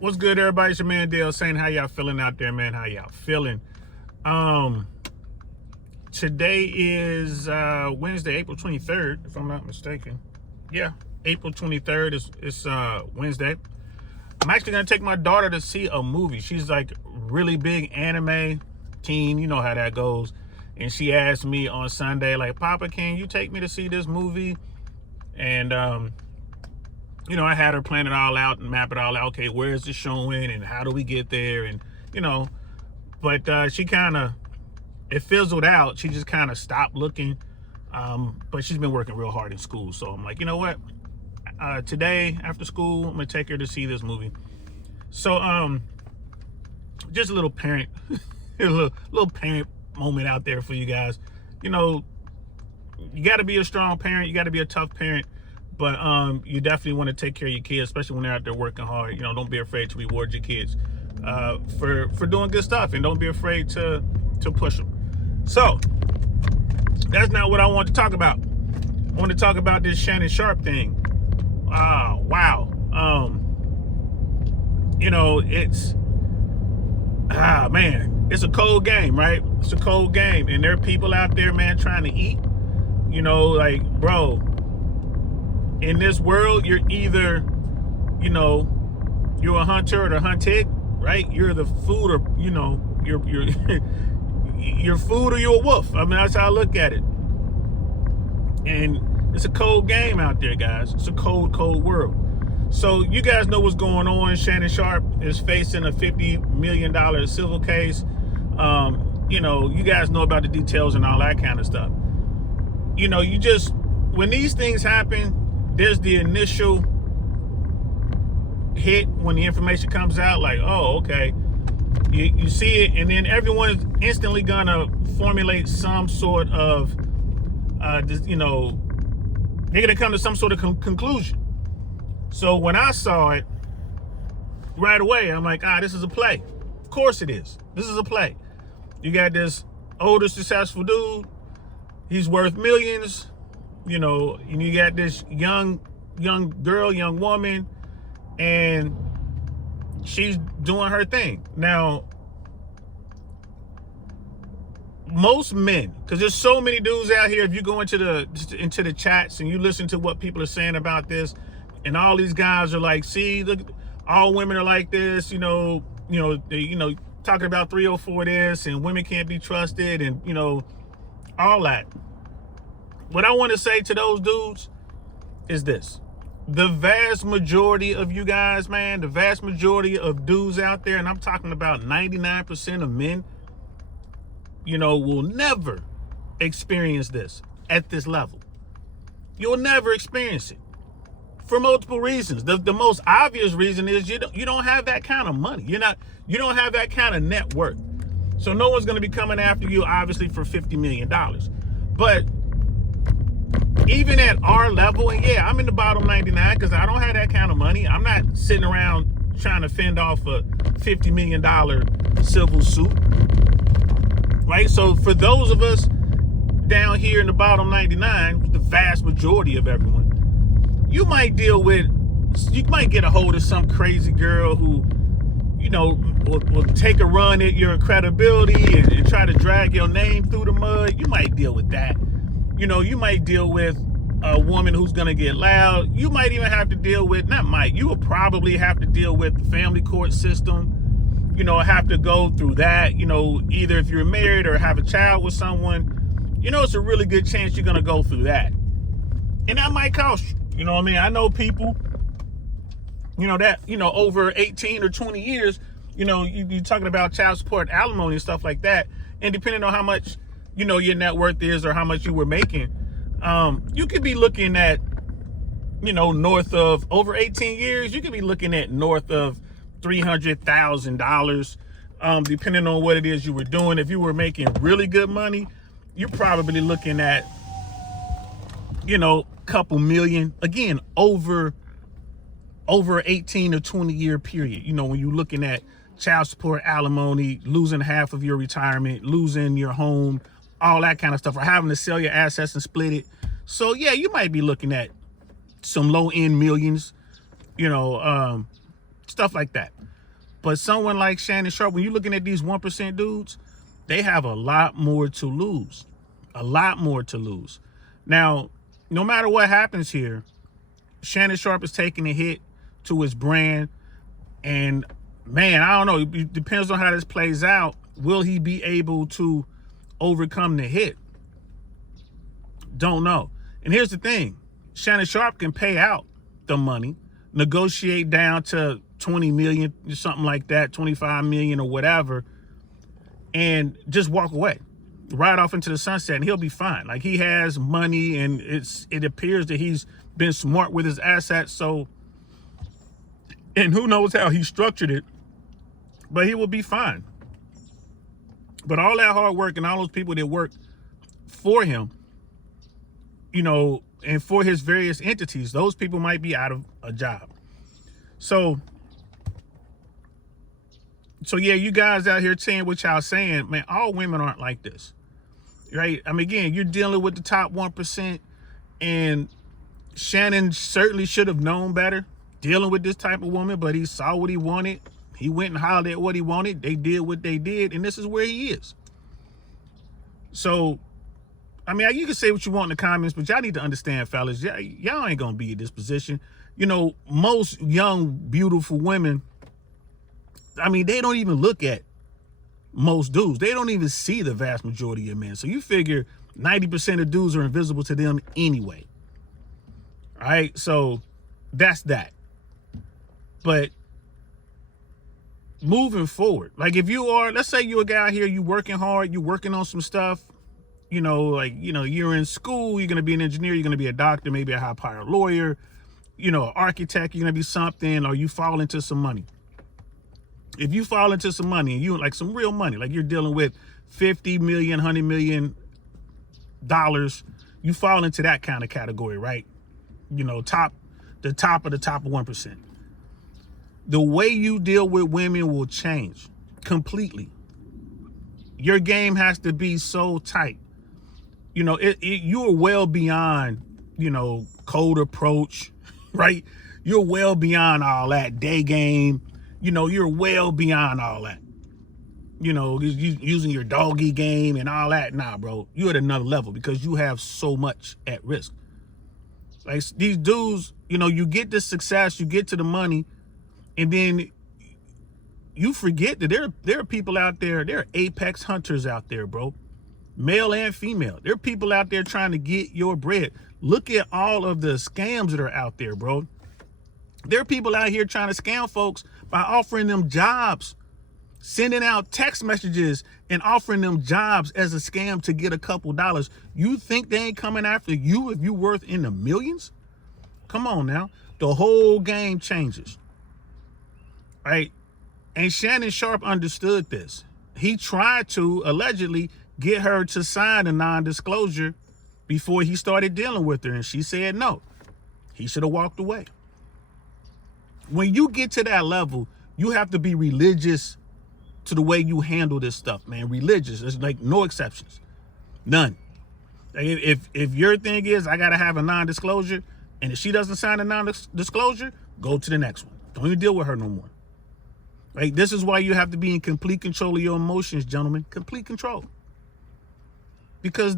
What's good, everybody? It's your man Dale saying, how y'all feeling out there, man? How y'all feeling? Today is Wednesday, April 23rd, if I'm not mistaken. Yeah, April 23rd is Wednesday. I'm actually gonna take my daughter to see a movie. She's like really big anime teen, you know how that goes. And she asked me on Sunday, like, Papa, can you take me to see this movie? And you know, I had her plan it all out and map it all out. Okay, where is it showing and how do we get there? And, you know, but she kind of, it fizzled out. She just kind of stopped looking. But she's been working real hard in school. So I'm like, you know what? Today, after school, I'm going to take her to see this movie. So just a little parent, a little parent moment out there for you guys. You know, you got to be a strong parent. You got to be a tough parent. But you definitely want to take care of your kids, especially when they're out there working hard. You know, don't be afraid to reward your kids for doing good stuff, and don't be afraid to push them. So that's not what I want to talk about. I want to talk about this Shannon Sharpe thing. Wow. You know, it's man, it's a cold game, right? It's a cold game, and there are people out there, man, trying to eat. You know, like, bro. In this world, you're either, you know, you're a hunter or the hunted, right? You're the food, or, you know, you're you're food, or you're a wolf. I mean, that's how I look at it. And it's a cold game out there, guys. It's a cold, cold world. So you guys know what's going on. Shannon Sharpe is facing a $50 million civil case. You know, you guys know about the details and all that kind of stuff. You know, you just, when these things happen, there's the initial hit when the information comes out, like, oh, okay. You see it, and then everyone's instantly gonna formulate some sort of, you know, they're gonna come to some sort of conclusion. So when I saw it, right away, I'm like, this is a play. Of course it is. This is a play. You got this older, successful dude. He's worth millions. You know, and you got this young girl, young woman, and she's doing her thing. Now, most men, because there's so many dudes out here, if you go into the chats and you listen to what people are saying about this, and all these guys are like, see, look, all women are like this, they talking about 304 this, and women can't be trusted, and, you know, all that. What I want to say to those dudes is this. The vast majority of you guys, man, the vast majority of dudes out there, and I'm talking about 99% of men, you know, will never experience this at this level. You'll never experience it for multiple reasons. The most obvious reason is you don't have that kind of money. You don't have that kind of net worth. So no one's going to be coming after you, obviously, for $50 million. But even at our level, and yeah, I'm in the bottom 99 because I don't have that kind of money. I'm not sitting around trying to fend off a $50 million civil suit, right? So for those of us down here in the bottom 99, the vast majority of everyone, you might get a hold of some crazy girl who, you know, will take a run at your credibility and try to drag your name through the mud. You might deal with that. You know, you might deal with a woman who's going to get loud. You might even have to deal with, you will probably have to deal with the family court system. You know, have to go through that. You know, either if you're married or have a child with someone, you know, it's a really good chance you're going to go through that. And that might cost you. You know what I mean? I know people, you know, that, you know, over 18 or 20 years, you know, you're talking about child support, alimony, and stuff like that. And depending on how much, you know, your net worth is or how much you were making, you could be looking at, you know, north of, over 18 years, you could be looking at north of $300,000, depending on what it is you were doing. If you were making really good money, you're probably looking at, you know, couple million, again, over 18 or 20 year period. You know, when you're looking at child support, alimony, losing half of your retirement, losing your home, all that kind of stuff, or having to sell your assets and split it. So yeah, you might be looking at some low end millions, you know, stuff like that. But someone like Shannon Sharpe, when you're looking at these 1% dudes, they have a lot more to lose. A lot more to lose. Now, no matter what happens here, Shannon Sharpe is taking a hit to his brand. And man, I don't know. It depends on how this plays out. Will he be able to overcome the hit? Don't know. And here's the thing. Shannon Sharpe can pay out the money, negotiate down to 20 million, something like that, 25 million or whatever, and just walk away, ride off into the sunset, and he'll be fine. Like, he has money, and it appears that he's been smart with his assets. So, and who knows how he structured it, but he will be fine. But all that hard work and all those people that work for him, you know, and for his various entities, those people might be out of a job. So yeah, you guys out here saying what y'all saying, man, all women aren't like this, right? I mean, again, you're dealing with the top 1%, and Shannon certainly should have known better dealing with this type of woman, but he saw what he wanted. He went and hollered at what he wanted. They did what they did, and this is where he is. So, I mean, you can say what you want in the comments, but y'all need to understand, fellas, y'all ain't gonna be in this position. You know, most young, beautiful women, I mean, they don't even look at most dudes. They don't even see the vast majority of men. So you figure 90% of dudes are invisible to them anyway. All right, so that's that. But moving forward, like, if you are, let's say you're a guy here, you working hard, you working on some stuff, you know, like, you know, you're in school, you're going to be an engineer, you're going to be a doctor, maybe a high-powered lawyer, you know, architect, you're going to be something, or you fall into some money. If you fall into some money, and you like some real money, like you're dealing with 50 million, $100 million, you fall into that kind of category, right? You know, the top of 1%. The way you deal with women will change completely. Your game has to be so tight. You know, you're well beyond, you know, cold approach, right? You're well beyond all that day game. You know, you're well beyond all that. You know, using your doggy game and all that. Nah, bro, you're at another level because you have so much at risk. Like, these dudes, you know, you get the success, you get to the money, and then you forget that there are people out there, there are apex hunters out there, bro. Male and female. There are people out there trying to get your bread. Look at all of the scams that are out there, bro. There are people out here trying to scam folks by offering them jobs, sending out text messages and offering them jobs as a scam to get a couple dollars. You think they ain't coming after you if you worth in the millions? Come on now. The whole game changes, right? And Shannon Sharpe understood this. He tried to allegedly get her to sign a non-disclosure before he started dealing with her, and she said no. He should have walked away. When you get to that level, you have to be religious to the way you handle this stuff, man. Religious. There's like no exceptions. None. If your thing is, I got to have a non-disclosure, and if she doesn't sign a non-disclosure, go to the next one. Don't even deal with her no more. Right? This is why you have to be in complete control of your emotions, gentlemen. Complete control. Because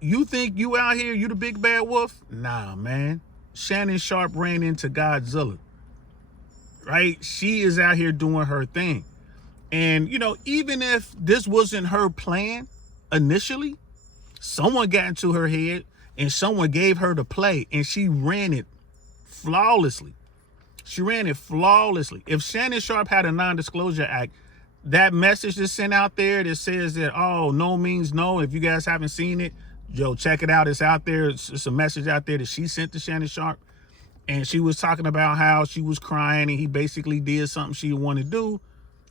you think you out here, you the big bad wolf? Nah, man. Shannon Sharpe ran into Godzilla. Right? She is out here doing her thing. And, you know, even if this wasn't her plan initially, someone got into her head and someone gave her the play, and she ran it flawlessly. She ran it flawlessly. If Shannon Sharpe had a non-disclosure act, that message that's sent out there that says that, oh, no means no. If you guys haven't seen it, yo, check it out. It's out there. It's a message out there that she sent to Shannon Sharpe. And she was talking about how she was crying, and he basically did something she wanted to do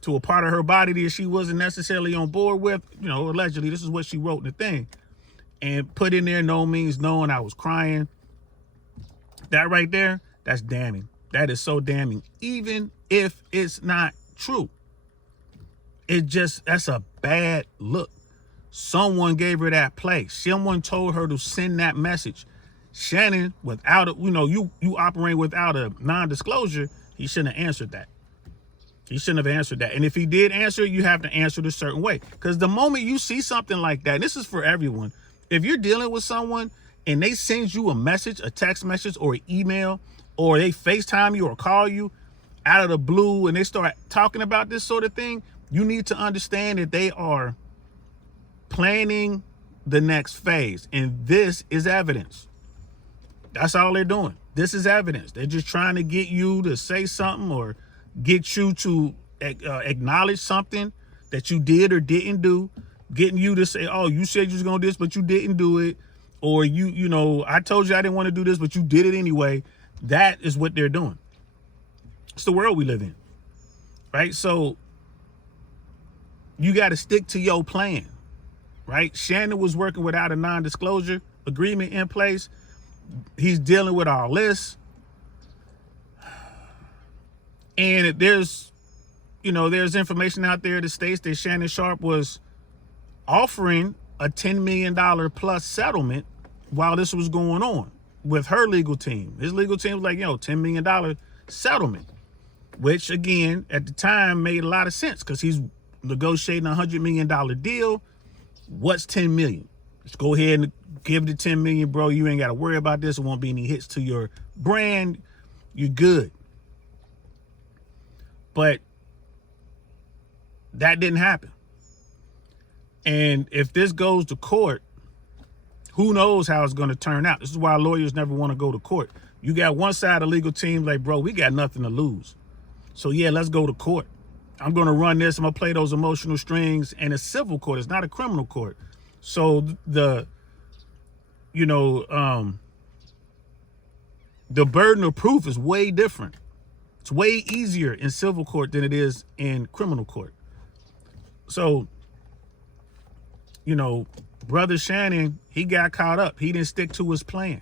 to a part of her body that she wasn't necessarily on board with. You know, allegedly, this is what she wrote in the thing. And put in there, no means no, and I was crying. That right there, that's damning. That is so damning. Even if it's not true. That's a bad look. Someone gave her that play. Someone told her to send that message. Shannon, without a, you operate without a non-disclosure, he shouldn't have answered that. He shouldn't have answered that. And if he did answer, you have to answer it a certain way. Because the moment you see something like that, and this is for everyone, if you're dealing with someone and they send you a message, a text message or an email, or they FaceTime you or call you out of the blue and they start talking about this sort of thing, you need to understand that they are planning the next phase. And this is evidence. That's all they're doing. This is evidence. They're just trying to get you to say something or get you to acknowledge something that you did or didn't do, getting you to say, oh, you said you was going to do this, but you didn't do it. Or you know, I told you I didn't want to do this, but you did it anyway. That is what they're doing. It's the world we live in, right? So you got to stick to your plan, right? Shannon was working without a non-disclosure agreement in place. He's dealing with all this. And there's information out there that states that Shannon Sharpe was offering a $10 million plus settlement while this was going on with her legal team. His legal team was like, $10 million settlement, which again, at the time made a lot of sense because he's negotiating a $100 million deal. What's 10 million? Let's go ahead and give the 10 million, bro. You ain't got to worry about this. It won't be any hits to your brand. You're good. But that didn't happen. And if this goes to court, who knows how it's going to turn out. This is why lawyers never want to go to court. You got one side of the legal team like, bro, we got nothing to lose. So yeah, let's go to court. I'm going to run this. I'm going to play those emotional strings. And it's civil court. It's not a criminal court. So the burden of proof is way different. It's way easier in civil court than it is in criminal court. So, brother Shannon, he got caught up. He didn't stick to his plan,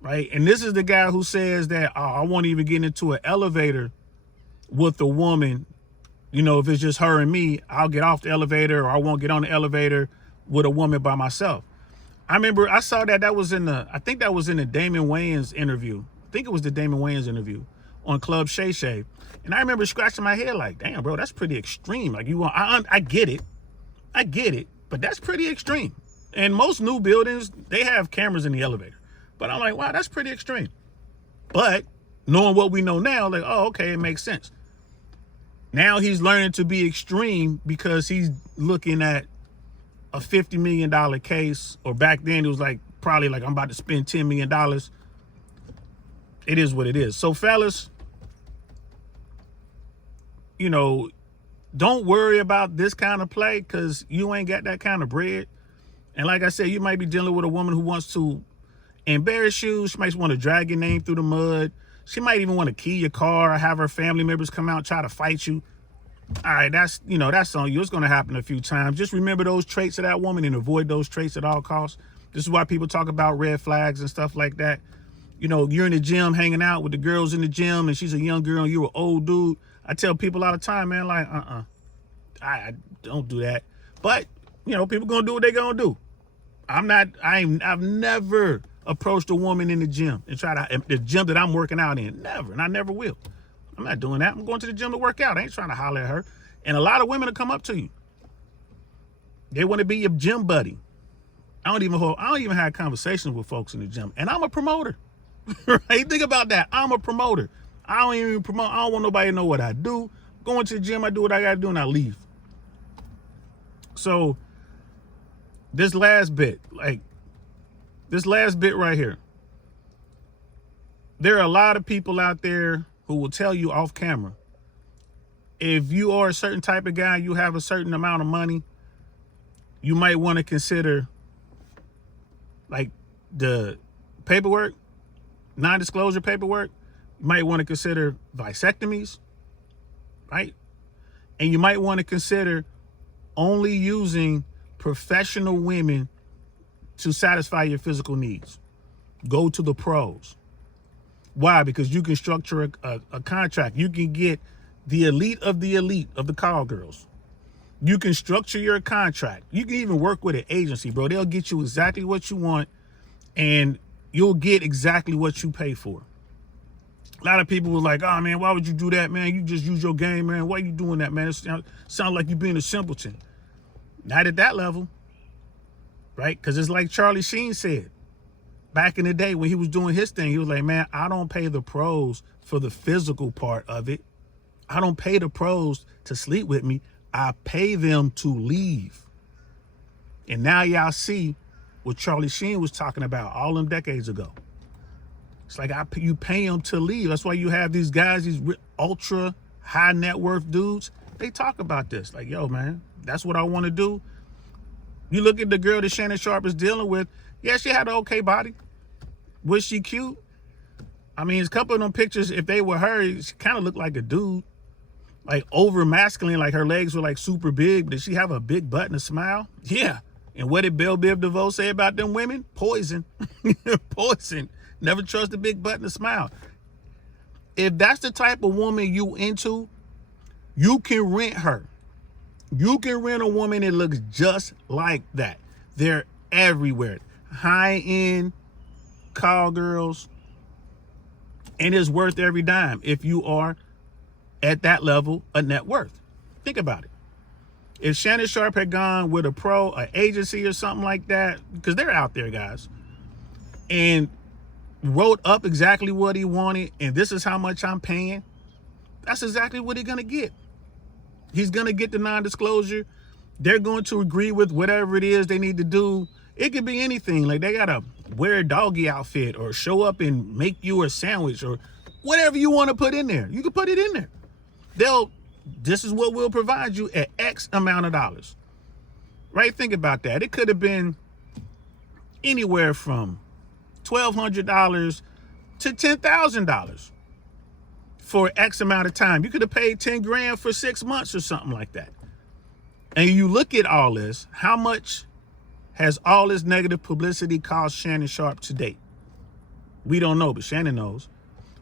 right? And this is the guy who says that, I won't even get into an elevator with a woman. If it's just her and me, I'll get off the elevator, or I won't get on the elevator with a woman by myself. I remember I saw that was in the Damon Wayans interview. I think it was the Damon Wayans interview on Club Shay Shay. And I remember scratching my head like, damn, bro, that's pretty extreme. Like I get it, but that's pretty extreme. And most new buildings, they have cameras in the elevator. But I'm like, wow, that's pretty extreme. But knowing what we know now, like, oh, okay, it makes sense. Now he's learning to be extreme because he's looking at a $50 million case, or back then it was probably I'm about to spend $10 million. It is what it is. So fellas, don't worry about this kind of play because you ain't got that kind of bread. And like I said, you might be dealing with a woman who wants to embarrass you. She might want to drag your name through the mud. She might even want to key your car or have her family members come out and try to fight you. All right, that's on you. It's going to happen a few times. Just remember those traits of that woman and avoid those traits at all costs. This is why people talk about red flags and stuff like that. You're in the gym hanging out with the girls in the gym and she's a young girl and you're an old dude. I tell people all the time, man, like, I don't do that. But, people going to do what they going to do. I've never approached a woman in the gym and the gym that I'm working out in. Never. And I never will. I'm not doing that. I'm going to the gym to work out. I ain't trying to holler at her. And a lot of women will come up to you. They want to be your gym buddy. I don't even have conversations with folks in the gym. And I'm a promoter. Right? Think about that. I'm a promoter. I don't even promote. I don't want nobody to know what I do. Going to the gym, I do what I got to do and I leave. So this last bit right here, there are a lot of people out there who will tell you off camera, if you are a certain type of guy, you have a certain amount of money, you might want to consider the paperwork, non-disclosure paperwork. You might want to consider vasectomies, right? And you might want to consider only using professional women to satisfy your physical needs. Go to the pros. Why? Because you can structure a contract. You can get the elite of the call girls. You can structure your contract. You can even work with an agency, bro. They'll get you exactly what you want and you'll get exactly what you pay for. A lot of people was like, oh man, why would you do that, man? You just use your game, man. Why you doing that, man? It sound like you being a simpleton. Not at that level, right? Because it's like Charlie Sheen said back in the day when he was doing his thing. He was like, man, I don't pay the pros for the physical part of it. I don't pay the pros to sleep with me. I pay them to leave. And now y'all see what Charlie Sheen was talking about all them decades ago. It's like you pay them to leave. That's why you have these guys, these ultra high net worth dudes. They talk about this. Like, yo, man, that's what I want to do. You look at the girl that Shannon Sharpe is dealing with. Yeah, she had an okay body. Was she cute? I mean, a couple of them pictures, if they were her, she kind of looked like a dude. Like over masculine, like her legs were like super big. But did she have a big butt and a smile? Yeah. And what did Belle Biv DeVoe say about them women? Poison. Poison. Never trust a big butt and a smile. If that's the type of woman you into, you can rent her. You can rent a woman that looks just like that. They're everywhere. High-end call girls. And it's worth every dime if you are at that level of net worth. Think about it. If Shannon Sharpe had gone with a pro, an agency or something like that, because they're out there, guys, and wrote up exactly what he wanted, and this is how much I'm paying, that's exactly what he's going to get. He's going to get the non-disclosure. They're going to agree with whatever it is they need to do. It could be anything. Like they got to wear a doggy outfit or show up and make you a sandwich or whatever you want to put in there. You can put it in there. This is what we'll provide you at X amount of dollars. Right? Think about that. It could have been anywhere from $1,200 to $10,000 for X amount of time. You could have paid 10 grand for 6 months or something like that. And you look at all this, how much has all this negative publicity cost Shannon Sharpe to date? We don't know, but Shannon knows.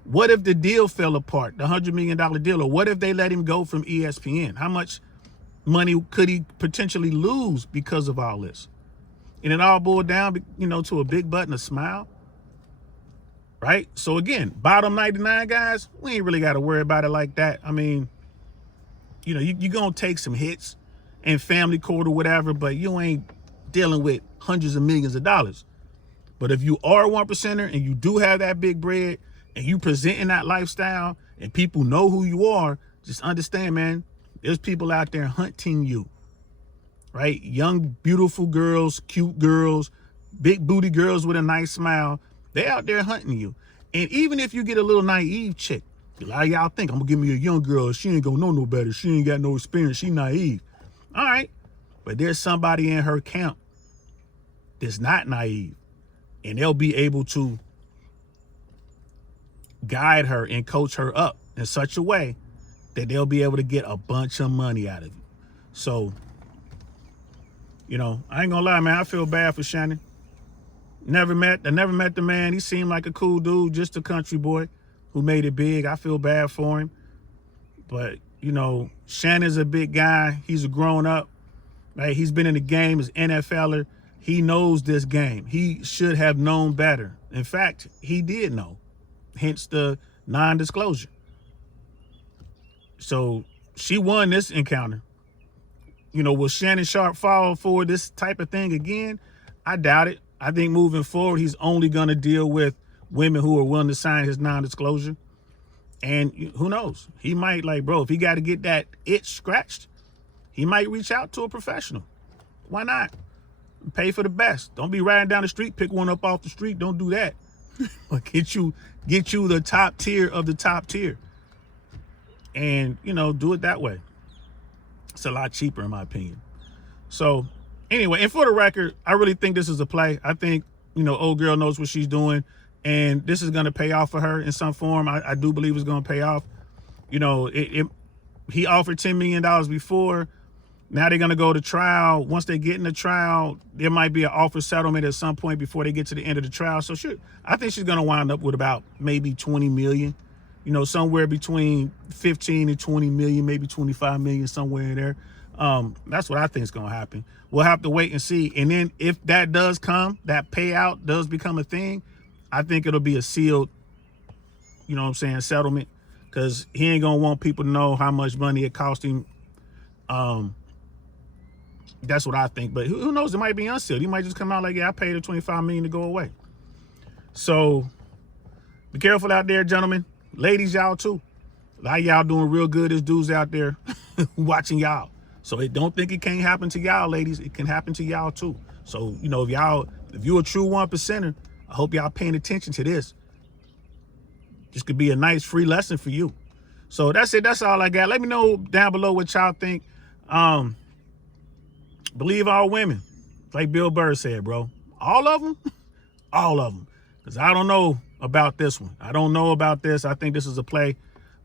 What if the deal fell apart, the $100 million deal? Or what if they let him go from ESPN? How much money could he potentially lose because of all this? And it all boiled down, to a big butt and a smile. Right? So again, bottom 99 guys, we ain't really got to worry about it like that. I mean, you're going to take some hits in family court or whatever, but you ain't dealing with hundreds of millions of dollars. But if you are a 1%er and you do have that big bread and you presenting that lifestyle and people know who you are, just understand, man, there's people out there hunting you, right? Young, beautiful girls, cute girls, big booty girls with a nice smile. They out there hunting you. And even if you get a little naive chick, a lot of y'all think, I'm gonna give me a young girl. She ain't gonna know no better. She ain't got no experience. She naive. All right. But there's somebody in her camp that's not naive. And they'll be able to guide her and coach her up in such a way that they'll be able to get a bunch of money out of you. So, I ain't gonna lie, man. I feel bad for Shannon. I never met the man. He seemed like a cool dude, just a country boy who made it big. I feel bad for him. But, Shannon's a big guy. He's a grown up. Right? He's been in the game as NFLer. He knows this game. He should have known better. In fact, he did know. Hence the non-disclosure. So she won this encounter. Will Shannon Sharpe fall for this type of thing again? I doubt it. I think moving forward, he's only going to deal with women who are willing to sign his non-disclosure. And who knows? He might, if he got to get that itch scratched, he might reach out to a professional. Why not? Pay for the best. Don't be riding down the street, pick one up off the street. Don't do that. But get you the top tier of the top tier. And, do it that way. It's a lot cheaper, in my opinion. So, anyway, and for the record, I really think this is a play. I think, old girl knows what she's doing, and this is going to pay off for her in some form. I do believe it's going to pay off. He offered $10 million before. Now they're going to go to trial. Once they get in the trial, there might be an offer settlement at some point before they get to the end of the trial. So I think she's going to wind up with about maybe 20 million, somewhere between 15 and 20 million, maybe 25 million, somewhere in there. That's what I think is going to happen. We'll have to wait and see. And then if that does come, that payout does become a thing, I think it'll be a sealed you know what I'm saying, settlement, because he ain't gonna want people to know how much money it cost him. That's what I think. But who knows? It might be unsealed. He might just come out like, yeah, I paid her $25 million to go away. So be careful out there, gentlemen. Ladies, y'all too. A lot of y'all doing real good. There's dudes out there watching y'all. So don't think it can't happen to y'all, ladies. It can happen to y'all too. So, you know, if you're a true 1%er, I hope y'all paying attention to this. This could be a nice free lesson for you. So that's it. That's all I got. Let me know down below what y'all think. Believe all women, like Bill Burr said, bro. All of them? All of them. Because I don't know about this one. I don't know about this. I think this is a play.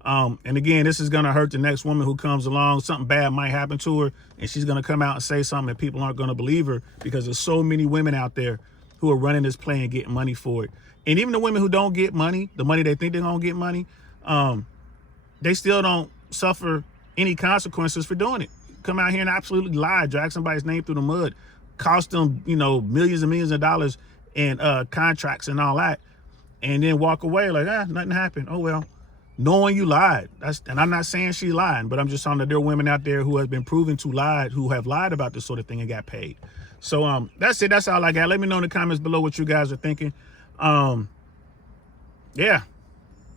And again, this is going to hurt the next woman who comes along. Something bad might happen to her, and she's going to come out and say something, and people aren't going to believe her because there's so many women out there who are running this play and getting money for it. And even the women who don't get money, the money they think they're going to get money, they still don't suffer any consequences for doing it. Come out here and absolutely lie, drag somebody's name through the mud, cost them, you know, millions and millions of dollars in contracts and all that, and then walk away like, nothing happened. Oh, well. Knowing you lied. And I'm not saying she lied, but I'm just saying that there are women out there who have been proven to lie, who have lied about this sort of thing and got paid. So that's it. That's all I got. Let me know in the comments below what you guys are thinking. Yeah,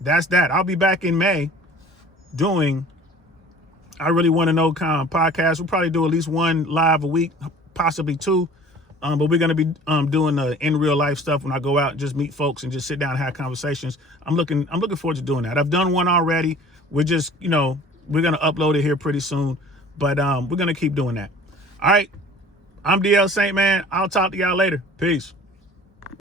that's that. I'll be back in May doing I Really Want to Know podcast. We'll probably do at least one live a week, possibly two. But we're going to be doing the in real life stuff when I go out and just meet folks and just sit down and have conversations. I'm looking forward to doing that. I've done one already. We're just, you know, we're going to upload it here pretty soon, but we're going to keep doing that. All right. I'm DL Saint, man. I'll talk to y'all later. Peace.